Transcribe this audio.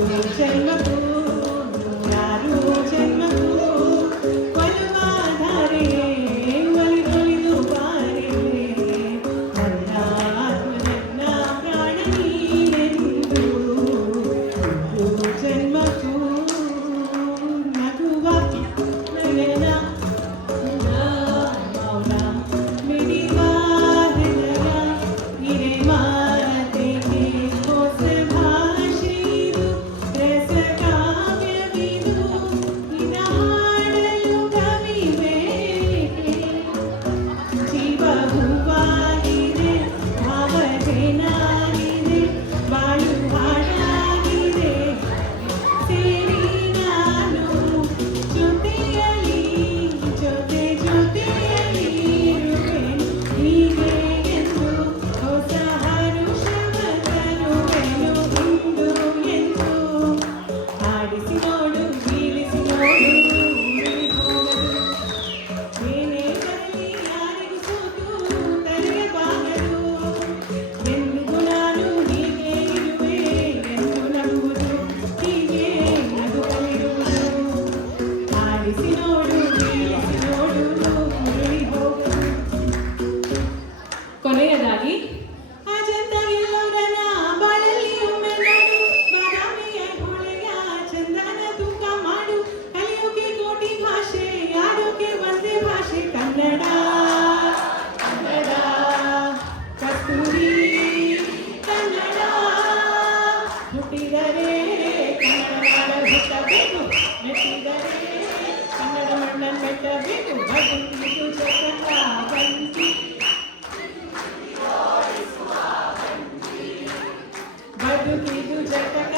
ಜನ್ಮಕ್ಕೂ ನೂರಾರು ಜನ್ಮಕ್ಕೂ ಒಲವಾದರೆ ಒಲಿದೊಲಿದು ಬಾರೆ ನನ್ನ ಆತ್ಮ ನನ್ನ ಪ್ರಾಣ ನೀನೆಂದು ಜನ್ಮಕ್ಕೂ ನಗುವ ನಯನ ಮೌನ ಮಿಡಿವ ಹೃದಯ ಹಿರೆ ಮಾತೆಗೆ ಹೊಸ ಭಾಷೆಯಿದು ರಸ ಕಾವ್ಯವಿದು ಇದ ಹಾಡಲು ಕವಿ ಬೇಕೆ ಜೀವ ಹೂವಾಗಿದೆ ಭಾವಜೇನಾಗಿದೆ ಬಾಳು ಹಾಡಾಗಿದೆ ಸೇರಿ ನಾನು ಜೊತೆಯಲ್ಲಿ ಜೊತೆ ಜೊತೆಯಲ್ಲಿ ಇರುವೆನು ಹೀಗೆ ಎಂದು ಹೊಸ ಹರುಷವ ತರುವೆನು ಇಂದು ಎಂದು ಆಡಿಸಿ ನೋಡು ಬೀಳಿಸಿ ನೋಡು ಉರುಳಿ ಹೋಗದು ಏನೇ ಬರಲಿ ಯಾರಿಗೂ ಸೋತು ತಲೆಬಾಗದು ಎಂದಿಗೂ ನಾನು ಹೀಗೆ ಇರುವೆ ಎಂದು ನಂಬುದು ಹೀಗೆ ನಗುತ್ತಲಿರುವುದು ಆಡಿಸಿ ನೋಡು ಬೀಳಿಸಿ ನೋಡು ಉರುಳಿ ಹೋಗದು. ಕೊನೆಯದಾಗಿ ಅಜಂತ ಎಲ್ಲವರನ್ನ ಬಾಳಲ್ಲಿ ಒಮ್ಮೆ ನೋಡು ಬಾದಾಮಿಯ ಹೊಳೆಯ ಚಂದನ ತೂಕ ಮಾಡು ಕಲಿಯೋಕೆ ಕೋಟಿ ಭಾಷೆ ಆಡೋಕೆ ಒಂದೇ ಭಾಷೆ ಕನ್ನಡ ಕನ್ನಡ ಕಸ್ತೂರಿ ಕನ್ನಡ ಹುಟ್ಟಿದರೆ ಕನ್ನಡ ಹುಟ್ಟಬೇಕು ಮೆಟ್ಟಿದರೆ ಕನ್ನಡ ಮಣ್ಣನ್ನು ಮೆಟ್ಟಬೇಕು ಬದುಕಿದು ಜಗತ್ತ ಬಂತಿ ಬದುಕಿದು ಜಗತ್ತ